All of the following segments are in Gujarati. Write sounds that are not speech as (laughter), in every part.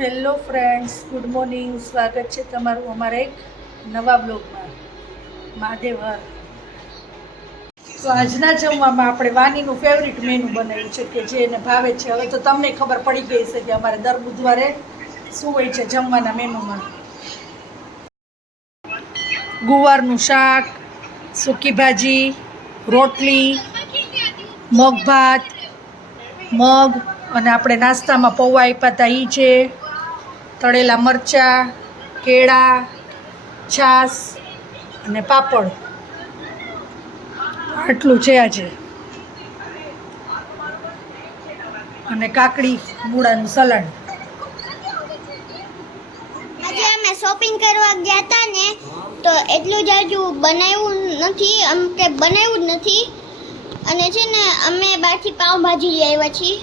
Hello friends, good morning. સ્વાગત છે તમારું અમારા એક નવા બ્લોગમાં. મહાદેવર તો આજના જમવામાં આપણે વાનીનું ફેવરિટ મેનુ બનાવ્યું છે કે જે એને ભાવે છે. હવે તો તમને ખબર પડી ગઈ છે કે અમારે દર બુધવારે શું હોય છે જમવાના મેનુમાં ગુવારનું શાક, સૂકી ભાજી, રોટલી મગ ભાત મગ, અને આપણે નાસ્તામાં પૌવા આપ્યા હતા એ છે તળેલા મરચાં, કેળા, છાશ અને પાપડ. આટલું છે આજે. અને કાકડી મૂળાનું સલાડ. આજે અમે શોપિંગ કરવા ગયા હતા ને, તો એટલું જ હજુ બનાવ્યું નથી, આમ કે બનાવ્યું જ નથી. અને છે ને, અમે બહારથી પાઉંભાજી લઈ આવ્યા છીએ.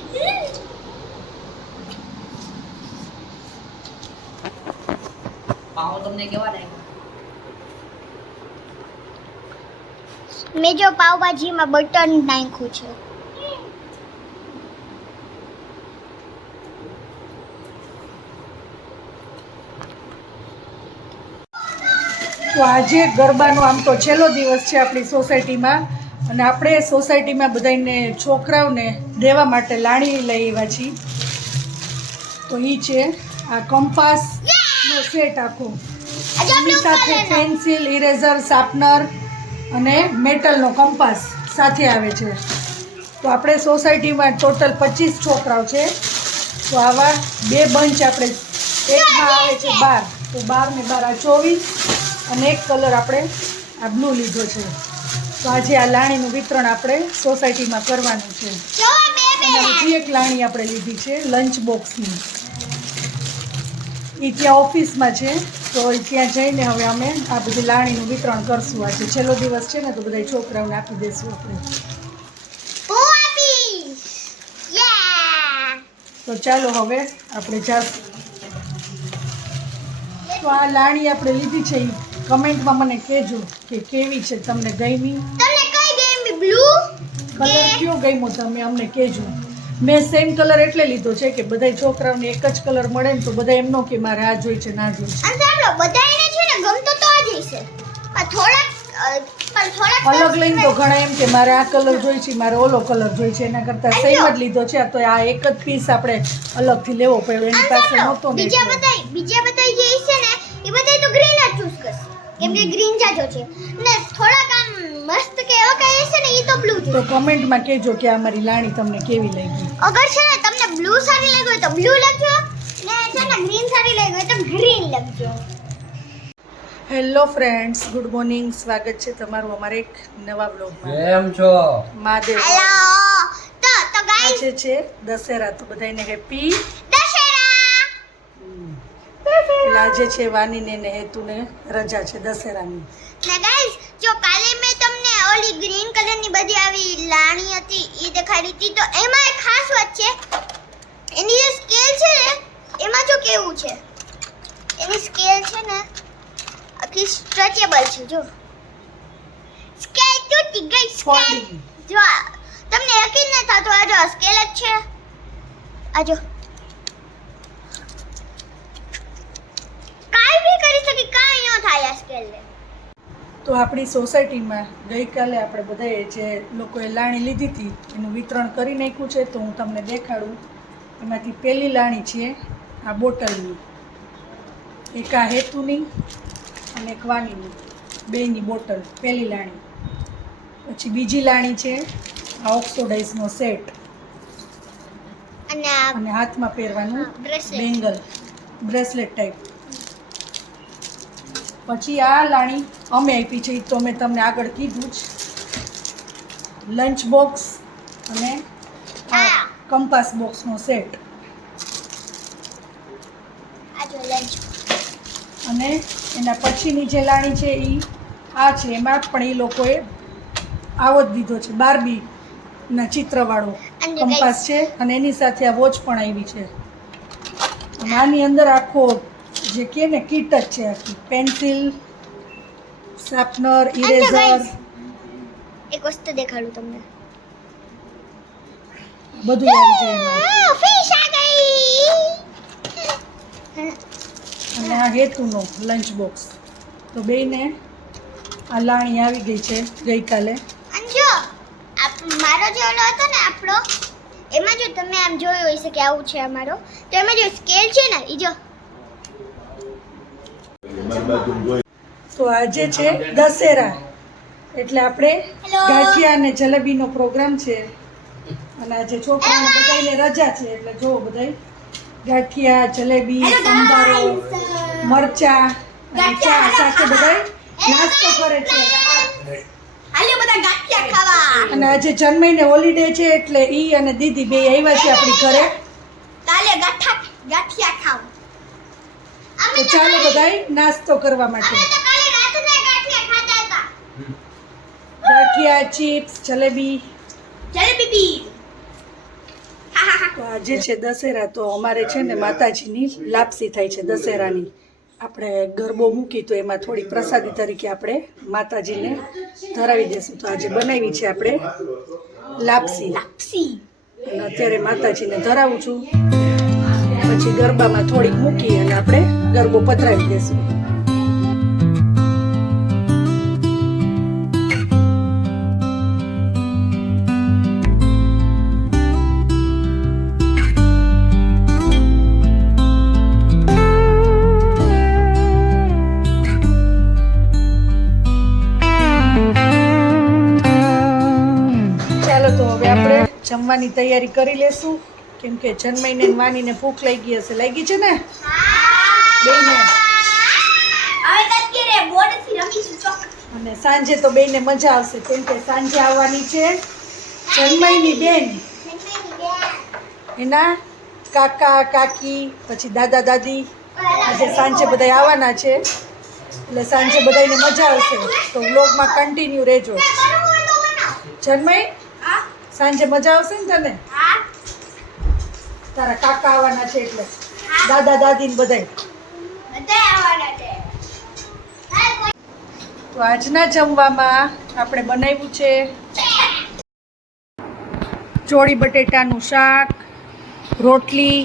પાઉં તમને કેવા લાગ્યા? મેં જો પાઉભાજીમાં બટર નાખ્યું છે. તો આજે ગરબાનો આમ તો છેલ્લો દિવસ છે આપણી સોસાયટીમાં અને આપણે સોસાયટીમાં બધાને છોકરાઓને દેવા માટે લાણી લઈ આવ્યા છીએ. તો એ છે આ કંપાસનો સેટ આખો. એની સાથે પેન્સિલ ઇરેઝર શાર્પનર અને મેટલનો કંપાસ સાથે આવે છે. તો આપણે સોસાયટીમાં ટોટલ પચીસ છોકરાઓ છે. તો આવા બે બંચ આપણે એકમાં આવે છે બાર. તો બાર ને બાર આ ચોવીસ અને એક કલર આપણે આ બ્લુ લીધો છે. તો આજે આ લાણીનું વિતરણ આપણે સોસાયટીમાં કરવાનું છે. અને બીજી એક લાણી આપણે લીધી છે લંચ બોક્સની એ ત્યાં ઓફિસમાં છે તો ત્યાં જઈને હવે અમે આ બધી લાણીનું વિતરણ કરશું આજે. છેલ્લો દિવસ છે ને તો બધા છોકરાઓને આપી દઈશું આપણે. તો ચાલો હવે આપણે જાશું તો આ લાણી આપણે લીધી છે એ કમેન્ટમાં મને કહેજો કે કેવી છે તમને ગમી? તમને કઈ ગમી બ્લુ? કલર કયો ગમ્યો તમે અમને કહેજો. મેં સેમ કલર એટલે લીધો છે કે બધા છોકરાઓને એક જ કલર મળે ને તો બધા એમનો કે મારે આ જોઈ છે ના જોઈ છે. સાંભળો બધાને છે ને ગમતો તો આ જ હશે પણ થોડાક પણ થોડાક અલગ લઈને તો ઘણા એમ કે મારે આ કલર જોઈ છે મારે ઓલો કલર જોઈ છે એના કરતાં સેમ જ લીધો છે. આ તો આ એક જ પીસ આપણે અલગથી લેવો પડ્યો એની પાસે નહોતો બીજા બધા બીજા બધા જે છે કેમ કે ગ્રીન જાજો છે. ને થોડાક આમ મસ્ત કે એવા કઈ છે ને એ તો બ્લુ તો ચૂઝ કમેન્ટમાં કહેજો કે આ મારી લાણી તમને કેવી લાગી. અગર છે ને તમને બ્લુ સારી લાગી હોય તો બ્લુ લખજો. ને છે ને ગ્રીન સારી લાગી હોય તો ગ્રીન લખજો. હેલો ફ્રેન્ડ્સ ગુડ મોર્નિંગ સ્વાગત છે તમારું અમારે એક નવા બ્લોગમાં કેમ છો? મહાદેવ. હેલો તો તો ગાઈસ આજે છે દશેરા તો બધાને હેપી એટલે આજે છે વાનીને ને હેતુને રજા છે દશેરાની. ને ગાઈસ જો કાલે મેં તમને ઓલી ગ્રીન કલરની બધી આવી લાણી હતી એ દેખાડી હતી તો એમાં એક ખાસ વાત છે. એની જે સ્કેલ છે ને એમાં જો કેવું છે? એની સ્કેલ છે ને આખી સ્ટ્રેચેબલ છે જો. સ્કેલ તૂટી ગઈ સ્કેલ જો તમને યકીન ન થતો આ જો સ્કેલ જ છે. આ જો કાંઈ બી કરી શકી કાંઈ ન થાય આ સ્કેલ ને તો આપણી સોસાયટીમાં ગઈકાલે આપણે બધાએ જે લોકોએ લાણી લીધી હતી એનું વિતરણ કરી નાખ્યું છે તો હું તમને દેખાડું. એમાંથી પહેલી લાણી છે આ બોટલની. એક આ હેતુની અને એક વાનીની. બેની બોટલ પહેલી લાણી. પછી બીજી લાણી છે આ ઓક્સોડાઇઝનો સેટ. અને હાથમાં પહેરવાનું બેંગલ. Bracelet type. પછી આ લાણી અમે આપી છે એ તો મેં તમને આગળ કીધું જ. લંચ બોક્સ અને. કંપાસ બોક્સનો સેટ અને એના પછીની જે લાણી છે એ આ છે એમાં પણ એ લોકોએ આવો જ દીધો છે બારબી ના ચિત્રવાળો કંપાસ છે અને એની સાથે આ વોચ પણ આવી છે. આની અંદર આખો જે કે ને કીટ જ છે આખી. પેન્સિલ શાર્પનર ઇરેઝર એક વસ્તુ દેખાડું તમને. બધું આવી જાય ફિશ આ ગઈ. અને આ હેતુનો લંચ બોક્સ તો બેયને આ લાણી આવી ગઈ છે ગઈકાલે. અને જો મારો જે ઓલો હતો ને આપણો એમાં જો તમે આમ જોયું હશે કે આવું છે અમારો તો એમાં જો સ્કેલ છે ને એ જો તો આજે છે દશેરા. એટલે આપણે ગાંઠિયા અને જલેબીનો પ્રોગ્રામ છે. અને આજે છોકરાને બધાને રજા છે એટલે જો બધા ગાંઠિયા જલેબી સંભારો મરચા અને ચા સાથે બધા નાસ્તો કરે છે. હાલો બધા ગાંઠિયા ખાવા. અને આજે જન્મઈને હોલિડે છે એટલે ઈ અને દીદી બે આવ્યા છે આપણી ઘરે. કાલે ગાંઠા ગાંઠિયા ખાવ. તો ચાલો બધાય નાસ્તો કરવા માટે. ગાંઠિયા ચિપ્સ જલેબી. જલેબી આજે છે દશેરા તો અમારે છે ને માતાજીની લાપસી થાય છે દશેરાની. આપણે ગરબો મૂકી તો એમાં થોડી પ્રસાદી તરીકે આપણે માતાજીને ધરાવી દેશું. તો આજે બનાવી છે આપણે લાપસી. લાપસી. અને અત્યારે માતાજીને ધરાવું છું. પછી ગરબામાં થોડીક મૂકી અને આપણે ગરબો પધરાવી દેશું. જમવાની તૈયારી કરી લેશું. કેમ કે જન્મઈને વાનીને ભૂખ લાગી હશે. લાગી છે ને? બેને. અને સાંજે તો બેને મજા આવશે કેમ કે સાંજે આવવાની છે જન્મઈની બેન. એના કાકા કાકી પછી દાદા દાદી આજે સાંજે બધા આવવાના છે. એટલે સાંજે બધાને મજા આવશે. તો વ્લોગમાં કન્ટિન્યુ રહેજો. જન્મય હા. સાંજે મજા આવશે ને તને? તારા કાકા આવવાના છે એટલે. દાદા દાદી ને બધાય બધા તો આજના જમવામાં આપણે બનાવ્યું છે ચોળી બટેટાનું શાક રોટલી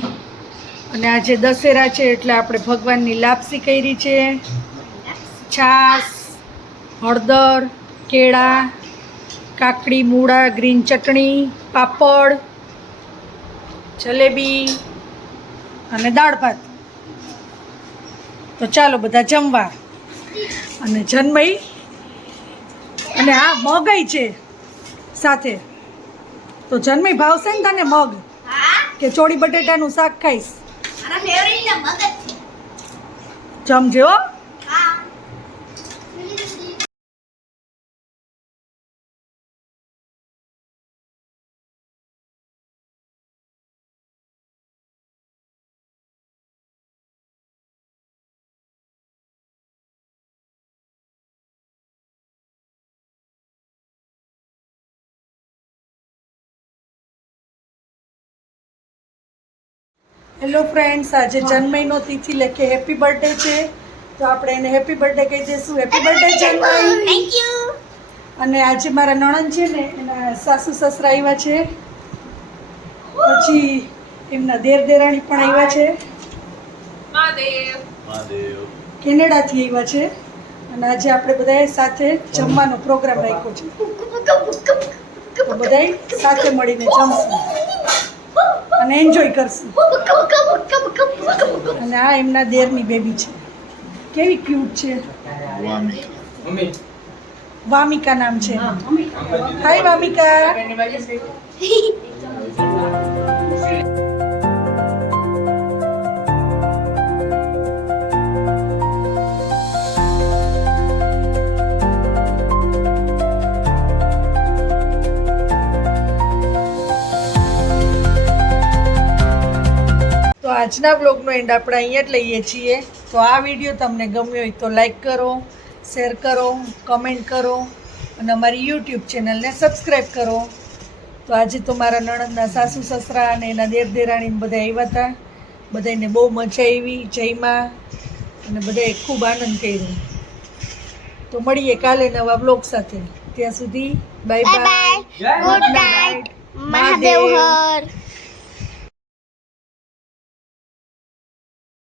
અને આજે દશેરા છે એટલે આપણે ભગવાનની લાપસી કરી છે. છાશ હળદર કેળા કાકડી મૂળા ગ્રીન ચટણી પાપડ જલેબી અને દાળ ભાત. તો ચાલો બધા જમવા. અને જન્મઈ અને હા મગઈ છે સાથે. તો જન્મઈ ભાવશે ને તને મગ? કે ચોળી બટેટાનું શાક ખાઈશ? જમજો. હા. હેલો ફ્રેન્ડ્સ આજે જન્મયનો તિથિ લેખે હેપી બર્થડે છે. તો આપણે એને હેપી બર્થડે કહી દઈશું. હેપી બર્થડે જન્મય થેન્ક યુ અને આજે મારા નણંદ છે ને એના સાસુ સસરા આવ્યા છે. પછી એમના દેર દેરાણી પણ આવ્યા છે. કેનેડાથી આવ્યા છે. અને આજે આપણે બધાએ સાથે જમવાનો પ્રોગ્રામ રાખ્યો છે. તો બધાએ સાથે મળીને જમશું. અને એન્જોય કરશું. અને આ એમના દેરની બેબી છે. કેવી ક્યુટ છે. વામિકા નામ છે. હાય વામિકા. (laughs) આજના બ્લોગનો એન્ડ આપણે અહીંયા જ લઈએ છીએ. તો આ વીડિયો તમને ગમ્યો હોય તો લાઈક કરો શેર કરો કમેન્ટ કરો અને અમારી યુટ્યુબ ચેનલને સબસ્ક્રાઈબ કરો. તો આજે તો મારા નણંદના સાસુ સસરા અને એના દેર દેરાણીને બધા આવ્યા હતા. બધાને બહુ મજા આવી જયમાં. અને બધાએ ખૂબ આનંદ કર્યો. તો મળીએ કાલે નવા બ્લોગ સાથે. ત્યાં સુધી bye bye bye bye good night Mahadev. હર